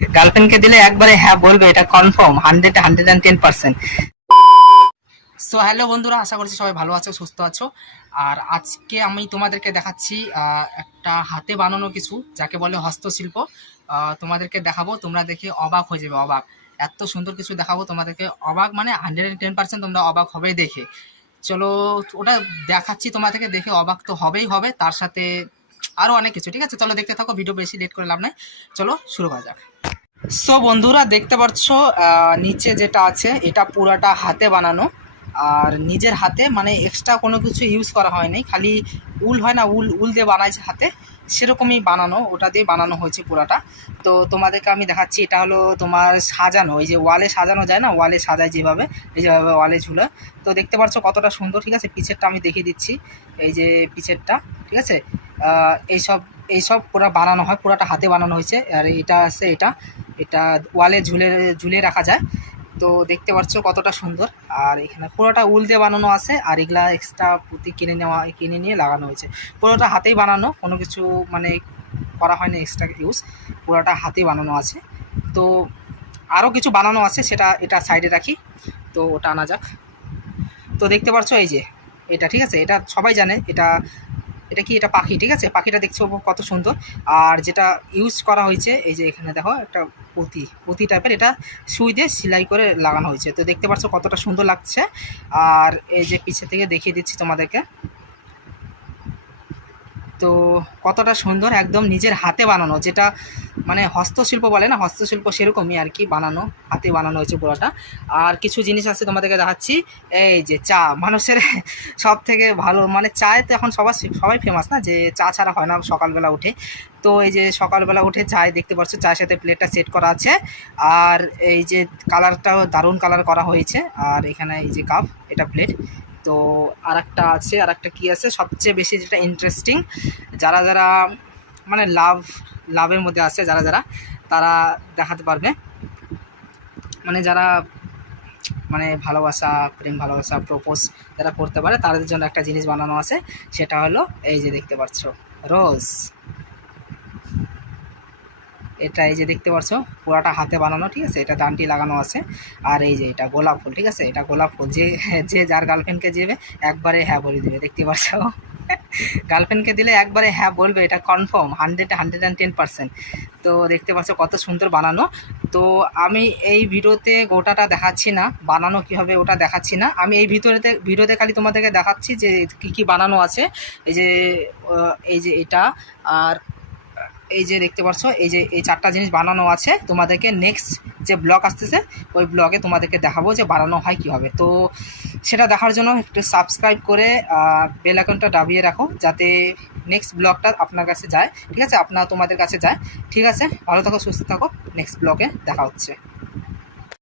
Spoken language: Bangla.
গার্লফ্রেন্ডকে দিলে একবারে হ্যাঁ বলবে, এটা confirm hundred hundred and ten percent so hello বন্ধুরা, আশা করছি সবাই ভালো আছো, সুস্থ আছো। আর আজকে আমি তোমাদেরকে দেখাচ্ছি একটা হাতে বানানো কিছু, যাকে বলে হস্তশিল্প। তোমাদেরকে দেখাবো, তোমরা দেখে অবাক হয়ে যাবে, অবাক। এত সুন্দর কিছু দেখাবো তোমাদেরকে, অবাক মানে হান্ড্রেড অ্যান্ড টেন পার্সেন্ট তোমরা অবাক হবেই দেখে। চলো, ওটা দেখাচ্ছি তোমাদেরকে, দেখে অবাক তো হবেই হবে, তার সাথে আরও অনেক কিছু, ঠিক আছে? চলো দেখতে থাকো, ভিডিও বেশি লেট করে লাভ নাই। চলো, শুরু করা যাক। সো বন্ধুরা, দেখতে পাচ্ছ নিচে যেটা আছে, এটা পুরাটা হাতে বানানো। আর নিজের হাতে মানে এক্সট্রা কোনো কিছু ইউজ করা হয়নি। খালি উল হয় না, উল উল দিয়ে বানাইছে হাতে। সেরকমই বানানো, ওটা দিয়ে বানানো হয়েছে পুরাটা। তো তোমাদেরকে আমি দেখাচ্ছি, এটা হলো তোমার সাজানো। এই যে ওয়ালে সাজানো যায় না? ওয়ালে সাজায় যেভাবে, এই যেভাবে ওয়ালে ঝুলে। তো দেখতে পাচ্ছ কতটা সুন্দর, ঠিক আছে? পিছেরটা আমি দেখিয়ে দিচ্ছি, এই যে পিছেরটা, ঠিক আছে? এইসব এইসব পুরো বানানো হয়, পুরাটা হাতে বানানো হয়েছে। আর এটা আছে এটা। এটা ওয়ালে ঝুলে ঝুলে রাখা যায়। তো দেখতে পাচ্ছ কতটা সুন্দর। আর এখানে পুরোটা উল দিয়ে বানানো আছে, আর এগুলা এক্সট্রা পুঁতি কিনে নেওয়া, কিনে নিয়ে লাগানো হয়েছে। পুরোটা হাতেই বানানো, কোনো কিছু মানে করা হয়নি এক্সট্রা ইউজ পুরোটা হাতেই বানানো আছে। তো আরও কিছু বানানো আছে, সেটা এটা সাইডে রাখি। তো ওটা আনা যাক। তো দেখতে পাচ্ছ এই যে, এটা ঠিক আছে, এটা সবাই জানে, এটা এটা কি এটা পাখি, ঠিক আছে? পাখিটা দেখছ কত সুন্দর। আর যেটা ইউজ করা হয়েছে, এই যে এখানে দেখো, একটা পুঁতি। পুঁতি টাইপের এটা সুই দিয়ে সেলাই করে লাগানো হয়েছে। তো দেখতে পাচ্ছ কতটা সুন্দর লাগছে। আর এই যে পিছে থেকে দেখিয়ে দিচ্ছি তোমাদেরকে। তো কতটা সুন্দর একদম নিজের হাতে বানানো, যেটা মানে হস্তশিল্প বলে না, হস্তশিল্প সেরকমই আর কি বানানো, হাতে বানানো হয়েছে পুরোটা। আর কিছু জিনিস আছে তোমাদেরকে দেখাচ্ছি, এই যে চা, মানুষের সব থেকে ভালো মানে চায় তো এখন সবার, সবাই ফেমাস না, যে চা ছাড়া হয় না সকালবেলা উঠে। তো এই যে সকালবেলা উঠে চায়, দেখতে পাচ্ছ চায়ের সাথে প্লেটটা সেট করা আছে। আর এই যে কালারটাও দারুণ কালার করা হয়েছে। আর এখানে এই যে কাপ এটা প্লেট তো আর একটা আছে আর একটা কী আছে? সবচেয়ে বেশি যেটা ইন্টারেস্টিং যারা যারা মানে লাভ লাভের মধ্যে আছে, যারা যারা, তারা দেখাতে পারবে। মানে যারা মানে ভালোবাসা, প্রেম, ভালোবাসা প্রপোজ যারা করতে পারে, তাদের জন্য একটা জিনিস বানানো আছে, সেটা হলো এই যে দেখতে পাচ্ছ রোজ এটা এই যে দেখতে পাচ্ছ পুরাটা হাতে বানানো, ঠিক আছে? এটা দানটি লাগানো আছে। আর এই যে এটা গোলাপ ফুল, ঠিক আছে? এটা গোলাপ ফুল, যে যে যার গার্লফ্রেন্ডকে যাবে একবারে হ্যাঁ বলে দেবে, দেখতে পাচ্ছ গার্লফ্রেন্ডকে দিলে একবারে হ্যাঁ বলবে, এটা confirm hundred hundred and ten percent তো দেখতে পাচ্ছ কত সুন্দর বানানো। তো আমি এই ভিডিওতে গোটাটা দেখাচ্ছি না, বানানো কীভাবে ওটা দেখাচ্ছি না। আমি এই ভিতরেতে, ভিডিওতে খালি তোমাদেরকে দেখাচ্ছি যে কী কী বানানো আছে। এই যে এই যে এটা, আর এই যে দেখতে পাচ্ছ, এই যে এই চারটা জিনিস বানানো আছে, তোমাদেরকে নেক্সট যে ব্লগ আসতেছে, ওই ব্লগে তোমাদেরকে দেখাবো যে বানানো হয় কীভাবে। তো সেটা দেখার জন্য একটু সাবস্ক্রাইব করে বেল আইকনটা দাবিয়ে রাখো, যাতে নেক্সট ব্লগটা আপনার কাছে যায়। ঠিক আছে? আপনার তোমাদের কাছে যায়। ঠিক আছে? ভালো থাকো, সুস্থ থাকো। নেক্সট ব্লগে দেখা হচ্ছে।